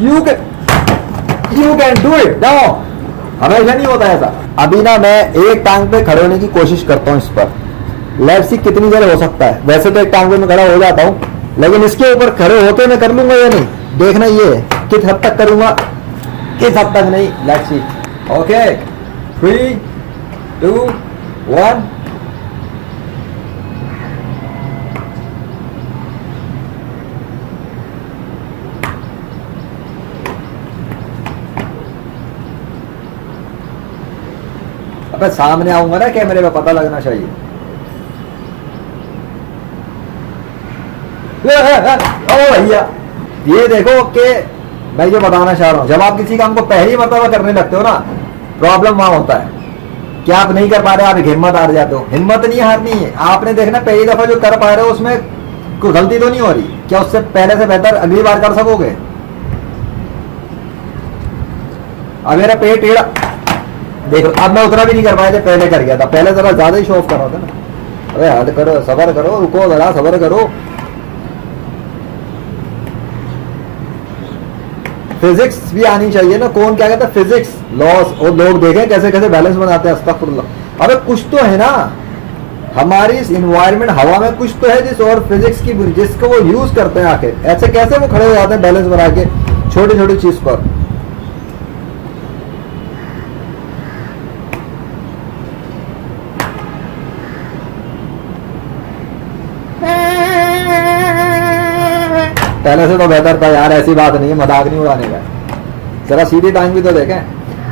You can do it. जाओ, हमेशा नहीं होता ऐसा। अभी ना मैं एक टांग पे खड़े होने की कोशिश करता हूँ। इस पर लेफ्ट सीट कितनी देर हो सकता है? वैसे तो एक टांग पे मैं खड़ा हो जाता हूँ, लेकिन इसके ऊपर खड़े होते मैं कर लूंगा या नहीं, देखना ये है किस हद तक करूंगा, किस हद तक नहीं। Let's see. ओके, 3 2 1। अबे सामने आऊंगा ना कैमरे में, पता लगना चाहिए। ओ भैया, ये देखो कि मैं जो बताना चाह रहा हूं, जब आप किसी काम को पहली मर्तबा करने लगते हो ना, प्रॉब्लम वहां होता है कि आप नहीं कर पा रहे, आप एक हिम्मत हार जाते हो। हिम्मत नहीं हारनी है आपने, देखना पहली दफा जो कर पा रहे हो उसमें कोई गलती तो नहीं हो रही, क्या उससे पहले से बेहतर अगली बार कर सकोगे? अब मेरा पेट टेढ़ा देखो, अब मैं उतना भी नहीं कर पाया था, पहले कर गया था। पहले जरा ज्यादा ही शो ऑफ कर रहा था ना। अरे हद करो, सबर करो, रुको जरा, सबर करो। फिजिक्स भी आनी चाहिए ना। कौन क्या कहता है? Physics loss. और लोग देखें कैसे कैसे बैलेंस बनाते हैं। अस्तगफुरुल्लाह। अबे कुछ तो है ना हमारी इन्वायरमेंट, हवा में कुछ तो है जिस और फिजिक्स की, जिसको वो यूज करते हैं। आखिर ऐसे कैसे वो खड़े हो जाते हैं बैलेंस बना के छोटी छोटी चीज पर। पहले से तो बेहतर था यार, ऐसी बात नहीं है, मजाक नहीं उड़ाने का। जरा सीधी टांग भी तो देखें।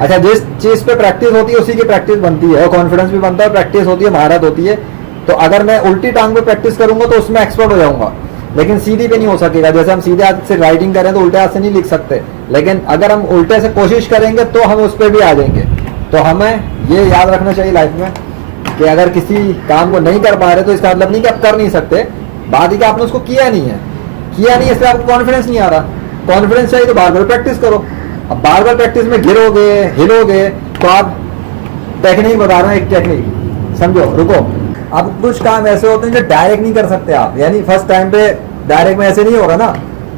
अच्छा, जिस चीज पे प्रैक्टिस होती है उसी की प्रैक्टिस बनती है, और कॉन्फिडेंस भी बनता है, प्रैक्टिस होती है, महारत होती है। तो अगर मैं उल्टी टांग पे प्रैक्टिस करूंगा तो उसमें एक्सपर्ट हो जाऊंगा, लेकिन सीधी पे नहीं हो सकेगा। जैसे हम सीधे हाथ से राइटिंग करें तो उल्टे हाथ से नहीं लिख सकते, लेकिन अगर हम उल्टे से कोशिश करेंगे तो हम उस पर भी आ जाएंगे। तो हमें ये याद रखना चाहिए लाइफ में कि अगर किसी काम को नहीं कर पा रहे तो इसका मतलब नहीं कि आप कर नहीं सकते, बात ही कि आपने उसको किया नहीं है, इसलिए आपको कॉन्फिडेंस नहीं आ रहा। कॉन्फिडेंस चाहिए तो बार बार प्रैक्टिस करो। अब बार बार प्रैक्टिस में गिरोगे, हिलोगे, तो आप टेक्निक बता रहे हैं, एक टेक्निक समझो। रुको, अब कुछ काम ऐसे होते हैं जो डायरेक्ट नहीं कर सकते आप, यानी फर्स्ट टाइम पे डायरेक्ट में ऐसे नहीं होगा ना,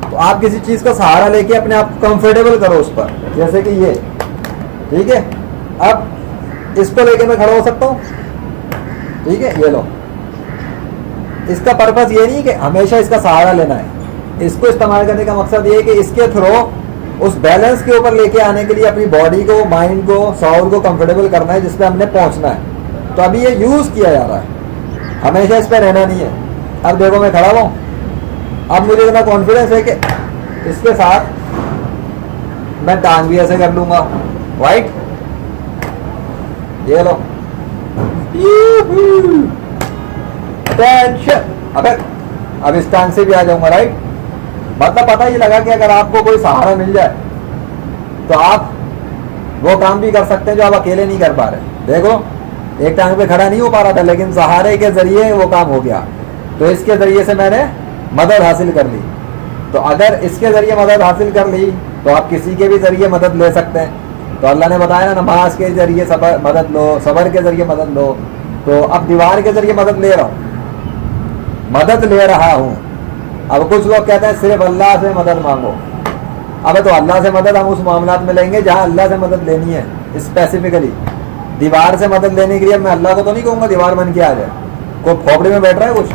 तो आप किसी चीज का सहारा लेके अपने आप को कंफर्टेबल करो उस पर। जैसे कि ये, ठीक है, अब इसको लेके मैं खड़ा हो सकता हूँ, ठीक है, ये लो। इसका पर्पस ये नहीं कि हमेशा इसका सहारा लेना है, इसको इस्तेमाल करने का मकसद ये है कि इसके थ्रू उस बैलेंस के ऊपर लेके आने के लिए अपनी बॉडी को, माइंड को, सौर को कंफर्टेबल करना है, जिसपे हमने पहुंचना है। तो अभी ये यूज किया जा रहा है, हमेशा इस पर रहना नहीं है। अब देखो मैं खड़ा हूं, अब मुझे इतना कॉन्फिडेंस है कि इसके साथ मैं टांग भी ऐसे कर लूंगा, राइट, ये लो। अबे अब इस टांग से भी आ जाऊंगा, राइट। मतलब पता ही लगा कि अगर आपको कोई सहारा मिल जाए तो आप वो काम भी कर सकते हैं जो आप अकेले नहीं कर पा रहे। देखो एक टांग पे खड़ा नहीं हो पा रहा था, लेकिन सहारे के जरिए वो काम हो गया, तो इसके जरिए से मैंने मदद हासिल कर ली। तो अगर इसके जरिए मदद हासिल कर ली तो आप किसी के भी जरिए मदद ले सकते हैं। तो अल्लाह ने बताया ना, नमाज के जरिए मदद लो, सबर के जरिए मदद लो। तो अब दीवार के जरिए मदद ले रहा हूँ, मदद ले रहा हूँ। अब कुछ लोग कहते हैं सिर्फ अल्लाह से मदद मांगो। अब तो अल्लाह से मदद हम उस मामलात में लेंगे जहाँ अल्लाह से मदद लेनी है स्पेसिफिकली। दीवार से मदद लेने के लिए मैं अल्लाह को तो नहीं कहूँगा दीवार बन के आ जाए, कोई खोपड़ी में बैठ रहा है कुछ।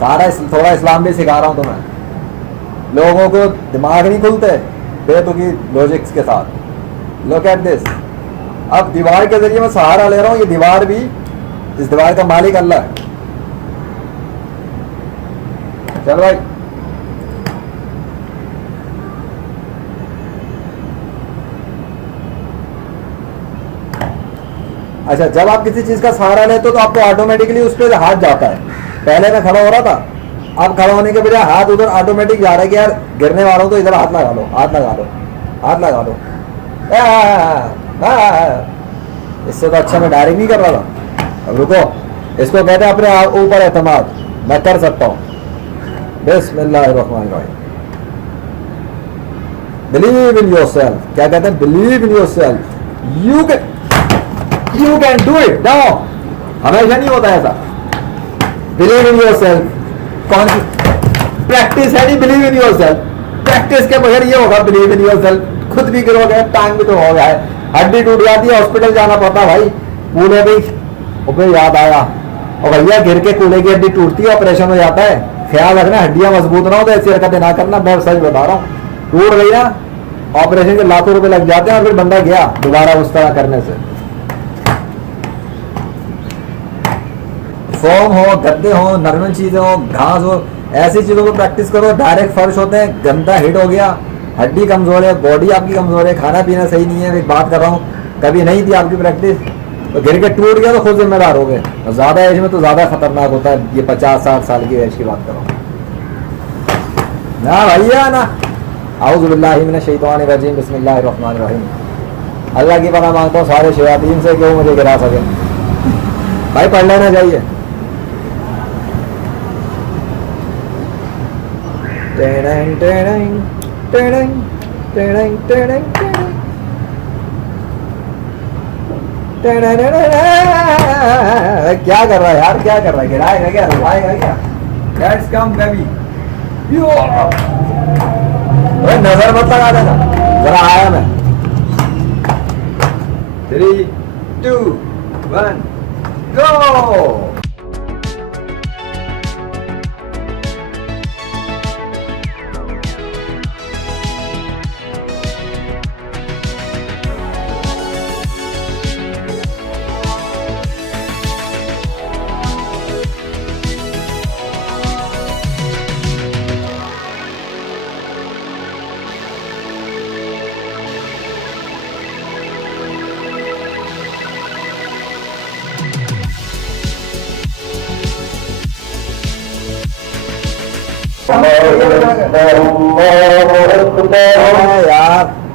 सारा थोड़ा इस्लाम भी सिखा रहा हूँ तुम्हें। लोगों को दिमाग नहीं खुलते बेतुकी लॉजिक्स के साथ। लुक एट दिस, अब दीवार के जरिए मैं सहारा ले रहा हूँ। ये दीवार भी, इस दीवार का मालिक अल्लाह है। चल भाई, अच्छा, जब आप किसी चीज का सहारा लेते हो तो आपको ऑटोमेटिकली उस पर हाथ जाता है। पहले मैं खड़ा हो रहा था, अब खड़ा होने के बजाय हाथ उधर ऑटोमेटिक जा रहा है कि यार गिरने वाला हूं तो इधर हाथ लगा लो, हाथ लगा लो, हाथ लगा लो। इससे तो अच्छा मैं डायरेक्ट नहीं कर रहा था। अब रुको, इसको कहते हैं अपने ऊपर एतमाद, मैं कर सकता हूँ। बिस्मिल्लाहिर्रहमानिर्रहीम, बिलीव इन योरसेल्फ। क्या कहते हैं? Believe in yourself. You can do it. जाओ, हमेशा नहीं होता ऐसा। बिलीव इन योरसेल्फ, कौन सी प्रैक्टिस है? नहीं, बिलीव इन योरसेल्फ। प्रैक्टिस के बगैर ये होगा, बिलीव इन योरसेल्फ, खुद भी गिरोगे, टांग भी तो हो गया है, हड्डी टूट जाती है, हॉस्पिटल जाना पड़ता भाई। कूले भी ऊपर याद आया, और भैया गिर के कूले की हड्डी टूटती है, ऑपरेशन हो जाता है, ख्याल रखना हड्डियां मजबूत ना हो तो ऐसी हरकतें ना करना, मैं सच बता रहा हूँ। टूट गई ना, ऑपरेशन के लाखों रुपए लग जाते हैं, और फिर बंदा गया दोबारा उस तरह करने से। फोम हो, गद्दे हो, नॉर्मल चीजें हो, घास हो, ऐसी चीजों को प्रैक्टिस करो। डायरेक्ट फर्श होते हैं, गंदा हिट हो गया, हड्डी कमजोर है, बॉडी आपकी कमजोर है, खाना पीना सही नहीं है, एक बात कर रहा हूँ, कभी नहीं थी आपकी प्रैक्टिस तो गिर के टूट गया तो खुद जिम्मेदार हो गए। और ज्यादा एज में तो ज्यादा खतरनाक होता है, ये 50-60 साल की एज की बात करो ना भैया ना। आऊज़ु बिल्लाहि मिनश शैतानिर रजीम, बिस्मिल्लाहिर रहमानिर रहीम। अल्लाह की पनाह मांगता हूँ सारे शयातीन से कि वो मुझे गिरा सके। भाई पढ़ लेना चाहिए। टेड़ेंग टेड़ेंग टेड़ेंग टेड़ेंग टेड़ेंग टेड़ेंग। क्या कर रहा है यार, क्या कर रहा है, गिराएगा क्या, रुलाएगा क्या? Let's come baby। नजर मत लगा देना, जरा आया मैं। 3, 2, 1 go। यार